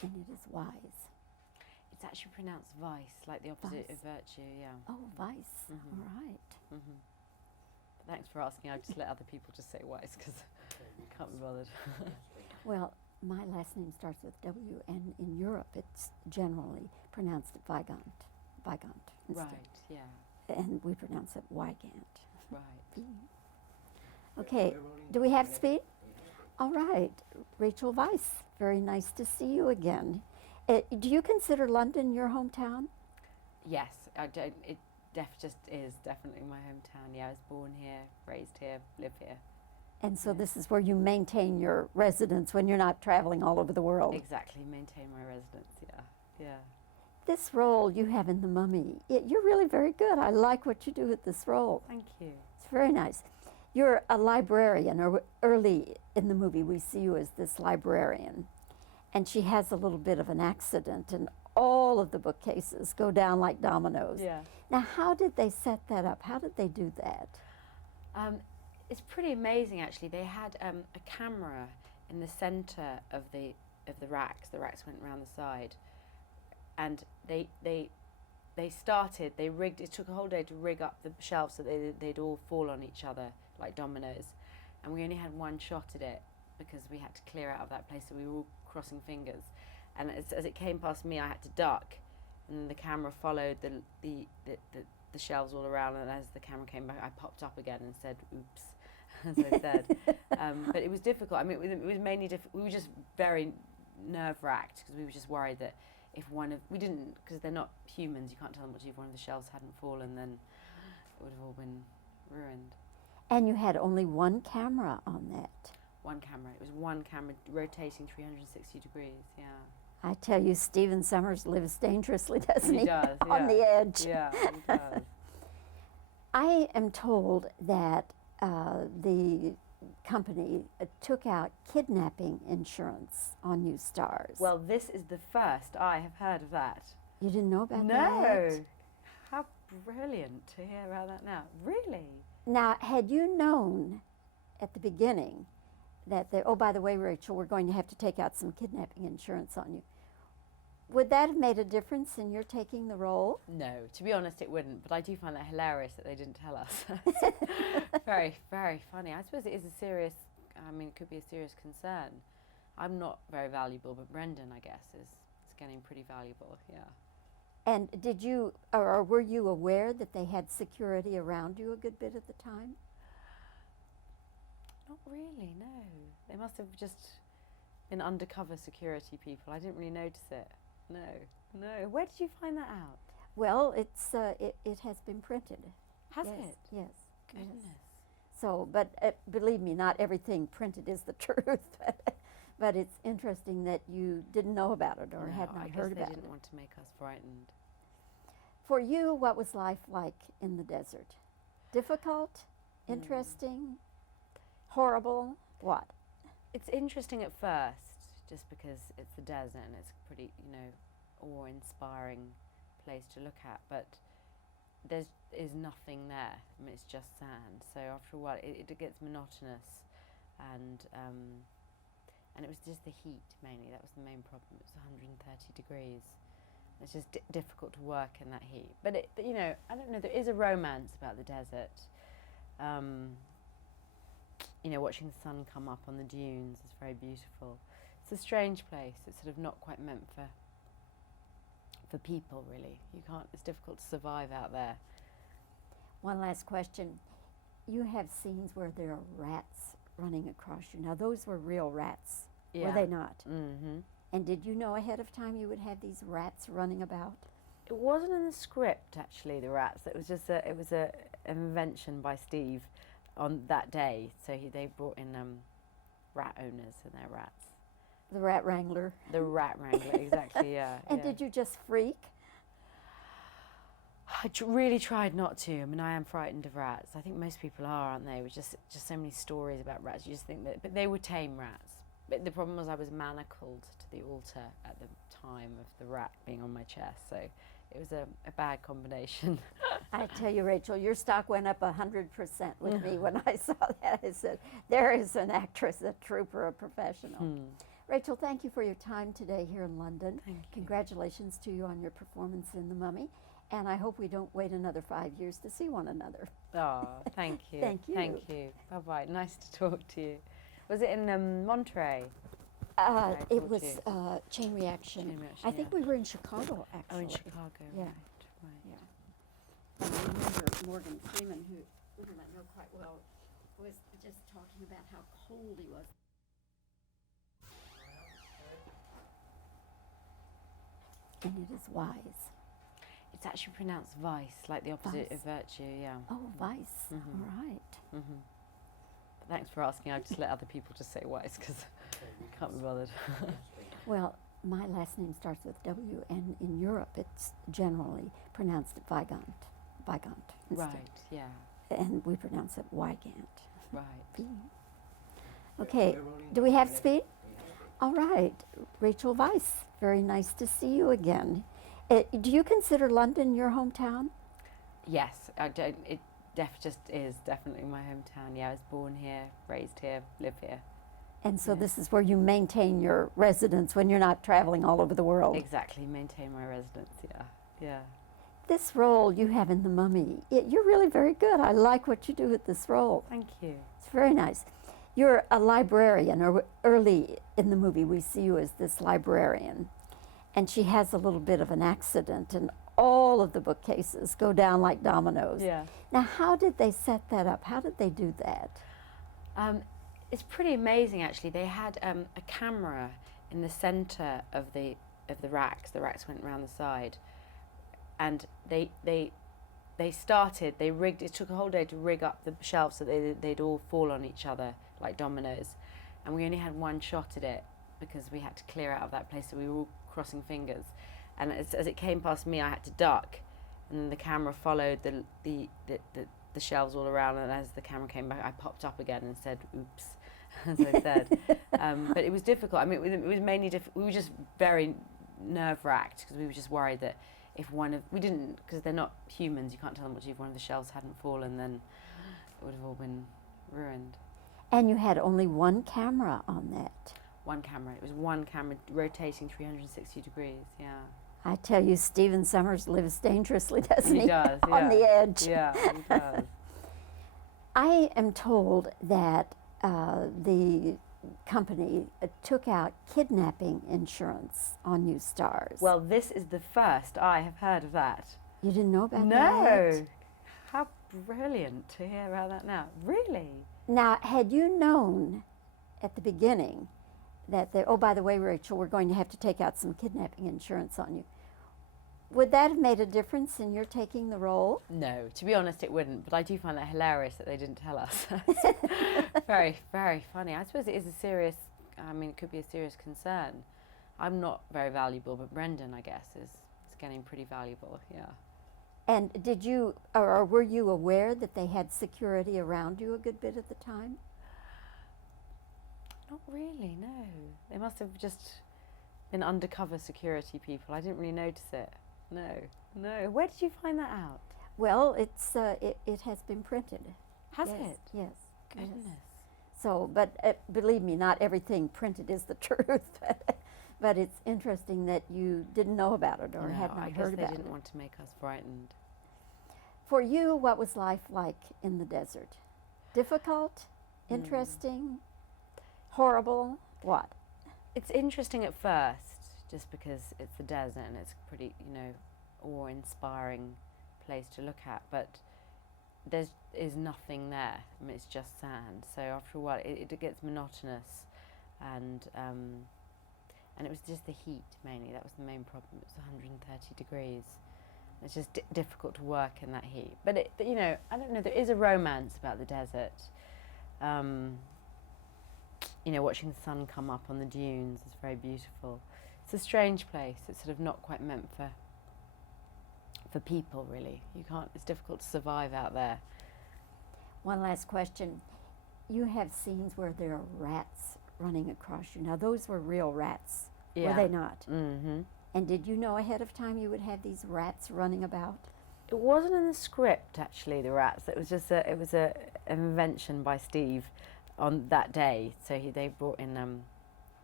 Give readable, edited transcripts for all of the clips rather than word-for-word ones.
and it is wise. It's actually pronounced Weisz, like the opposite Weisz. of virtue, yeah. Oh, Weisz. Mhm. All right. Mm-hmm. Thanks for asking. I just let other people just say Weisz because I can't be bothered. Well, my last name starts with W, and in Europe it's generally pronounced Wygant. Wygant instead. Right, yeah, And we pronounce it Wygant. right. Okay, do we have speed? All right, Rachel Weisz, very nice to see you again. Do you consider London your hometown? Yes, I don't, it just is definitely my hometown. Yeah, I was born here, raised here, live here. And so Yeah. this is where you maintain your residence when you're not traveling all over the world. Exactly, maintain my residence, yeah, yeah. This role you have in The Mummy, you're really very good. I like what you do with this role. Thank you. It's very nice. You're a librarian, or early in the movie we see you as this librarian. And she has a little bit of an accident, and all of the bookcases go down like dominoes. Yeah. Now, how did they set that up? How did they do that? It's pretty amazing, actually. They had a camera in the centre of the racks. The racks went around the side, and they rigged. It took a whole day to rig up the shelves so they'd all fall on each other like dominoes, and we only had one shot at it because we had to clear out of that place, so we were all crossing fingers. And as it came past me, I had to duck, and then the camera followed the shelves all around. And as the camera came back, I popped up again and said, "Oops," as I said. But it was difficult. I mean, it was mainly we were just very nerve-wracked because we were just worried that if we didn't, because they're not humans, you can't tell them what to do. If one of the shelves hadn't fallen, then it would have all been ruined. And you had only one camera on that. One camera. It was one camera rotating 360 degrees. Yeah. I tell you, Stephen Summers lives dangerously, doesn't he? He does. On the edge. Yeah, he does. I am told that the company took out kidnapping insurance on you stars. Well, this is the first I have heard of that. You didn't know about that? No. How brilliant to hear about that now. Really? Now, had you known at the beginning that oh, by the way, Rachel, we're going to have to take out some kidnapping insurance on you, would that have made a difference in your taking the role? No, to be honest, it wouldn't. But I do find that hilarious that they didn't tell us. Very, very funny. I suppose it is it could be a serious concern. I'm not very valuable, but Brendan, I guess, is getting pretty valuable, yeah. And did you, or were you aware that they had security around you a good bit at the time? Not really, no. They must have just been undercover security people. I didn't really notice it. No. Where did you find that out? Well, it's it has been printed. Has Yes, it? Yes. Goodness. Yes. So, but believe me, not everything printed is the truth. But it's interesting that you didn't know about it or No, had not I guess heard they about didn't it. want to make us frightened. For you, what was life like in the desert? Difficult? Interesting? Horrible? What? It's interesting at first, just because it's the desert and it's a pretty, awe-inspiring place to look at. But there is nothing there. I mean, it's just sand. So after a while, it gets monotonous, and it was just the heat mainly. That was the main problem. It was 130 degrees. It's just difficult to work in that heat. But I don't know. There is a romance about the desert. Watching the sun come up on the dunes is very beautiful. It's a strange place. It's sort of not quite meant for people, really. You can't. It's difficult to survive out there. One last question. You have scenes where there are rats running across you. Now, those were real rats, Yeah. were they not? Mm-hmm. And did you know ahead of time you would have these rats running about? It wasn't in the script, actually, the rats. It was just an invention by Steve on that day. So they brought in rat owners and their rats. The rat wrangler. The rat wrangler, exactly, yeah. And yeah. did you just freak? I really tried not to. I mean, I am frightened of rats. I think most people are, aren't they? With just so many stories about rats. You just think that, but they were tame rats. But the problem was I was manacled to the altar at the time of the rat being on my chest. So it was a bad combination. I tell you, Rachel, your stock went up 100% with me when I saw that. I said, there is an actress, a trooper, a professional. Rachel, thank you for your time today here in London. Thank you. Congratulations to you on your performance in The Mummy. And I hope we don't wait another 5 years to see one another. Oh, thank you. Thank you. Thank you. Bye-bye. Nice to talk to you. Was it in Monterey? It was Chain Reaction. Chain Reaction, I think yeah. we were in Chicago, actually. Oh, in Chicago. Yeah. Right. Yeah. And I remember Morgan Freeman, whom I know quite well, was just talking about how cold he was. And it is Weisz. It's actually pronounced vice, like the opposite Vice. of virtue, yeah. Oh, Weisz. Mhm. All right. Mm-hmm. But thanks for asking. I just let other people just say Weisz because I can't be bothered. Well, my last name starts with W, and in Europe it's generally pronounced Wygant. Wygant instead. Right, yeah, And we pronounce it Wygant. right. B. Okay, do we have speed? All right, Rachel Weisz, very nice to see you again. Do you consider London your hometown? Yes, it just is definitely my hometown. Yeah, I was born here, raised here, live here. And so Yeah. this is where you maintain your residence when you're not traveling all over the world. Exactly, maintain my residence, yeah, yeah. This role you have in The Mummy, you're really very good. I like what you do with this role. Thank you. It's very nice. You're a librarian, or early in the movie we see you as this librarian. And she has a little bit of an accident, and all of the bookcases go down like dominoes. Yeah. Now, how did they set that up? How did they do that? It's pretty amazing, actually. They had a camera in the centre of the racks. The racks went around the side, and they rigged. It took a whole day to rig up the shelves so they'd all fall on each other like dominoes, and we only had one shot at it because we had to clear out of that place. So we were all crossing fingers, and as it came past me, I had to duck, and then the camera followed the shelves all around, and as the camera came back, I popped up again and said, "Oops," as I said. But it was difficult. I mean, it was mainly we were just very nerve-wracked because we were just worried that if we didn't, because they're not humans, you can't tell them what to do. If one of the shelves hadn't fallen, then it would have all been ruined. And you had only one camera on that. One camera. It was one camera rotating 360 degrees. Yeah. I tell you, Stephen Sommers lives dangerously, doesn't he? He does. On the edge. Yeah, he does. I am told that the company took out kidnapping insurance on you stars. Well, this is the first I have heard of that. You didn't know about that? No. How brilliant to hear about that now. Really? Now, had you known at the beginning that oh, by the way, Rachel, we're going to have to take out some kidnapping insurance on you, would that have made a difference in your taking the role? No, to be honest, it wouldn't. But I do find that hilarious that they didn't tell us. Very, very funny. I suppose it is it could be a serious concern. I'm not very valuable, but Brendan, I guess, is getting pretty valuable, yeah. And did you, or were you aware that they had security around you a good bit at the time? Not really, no. They must have just been undercover security people. I didn't really notice it. No. Where did you find that out? Well, it's it has been printed. Has Yes, it? Yes. Goodness. Yes. So, but believe me, not everything printed is the truth. But it's interesting that you didn't know about it or No, had not I guess heard they about didn't it. want to make us frightened. For you, what was life like in the desert? Difficult? Interesting? Horrible? What? It's interesting at first, just because it's the desert and it's a pretty, awe-inspiring place to look at. But there is nothing there. I mean, it's just sand. So after a while, it gets monotonous, and it was just the heat mainly. That was the main problem. It was 130 degrees. It's just difficult to work in that heat. But I don't know. There is a romance about the desert. Watching the sun come up on the dunes is very beautiful. It's a strange place. It's sort of not quite meant for people, really. You can't. It's difficult to survive out there. One last question. You have scenes where there are rats running across you. Now, those were real rats, were they not? Mm-hmm. And did you know ahead of time you would have these rats running about? It wasn't in the script, actually, the rats. It was just an invention by Steve on that day. So they brought in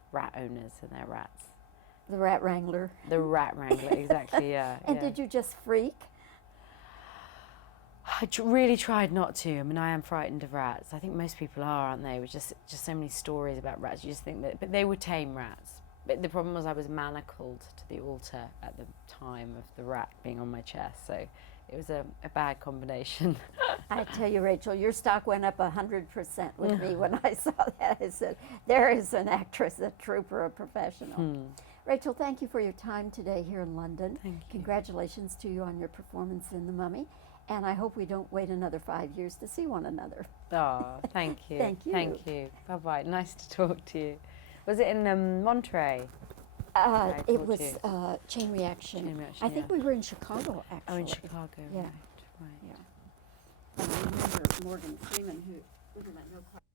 rat owners and their rats. The rat wrangler. The rat wrangler, exactly, yeah. And yeah. did you just freak? I really tried not to. I mean, I am frightened of rats. I think most people are, aren't they? With just so many stories about rats. You just think that, but they were tame rats. But the problem was I was manacled to the altar at the time of the rat being on my chest, so it was a bad combination. I tell you, Rachel, your stock went up 100% with me when I saw that. I said, there is an actress, a trooper, a professional. Rachel, thank you for your time today here in London. Thank you. Congratulations to you on your performance in The Mummy. And I hope we don't wait another 5 years to see one another. Oh, thank you. Thank you. Thank you. Bye-bye. Nice to talk to you. Was it in Monterey? It was Chain Reaction. Chain Reaction, I think yeah. we were in Chicago, actually. Oh, in Chicago. Yeah. Right. Yeah. And I remember Morgan Freeman, who would have no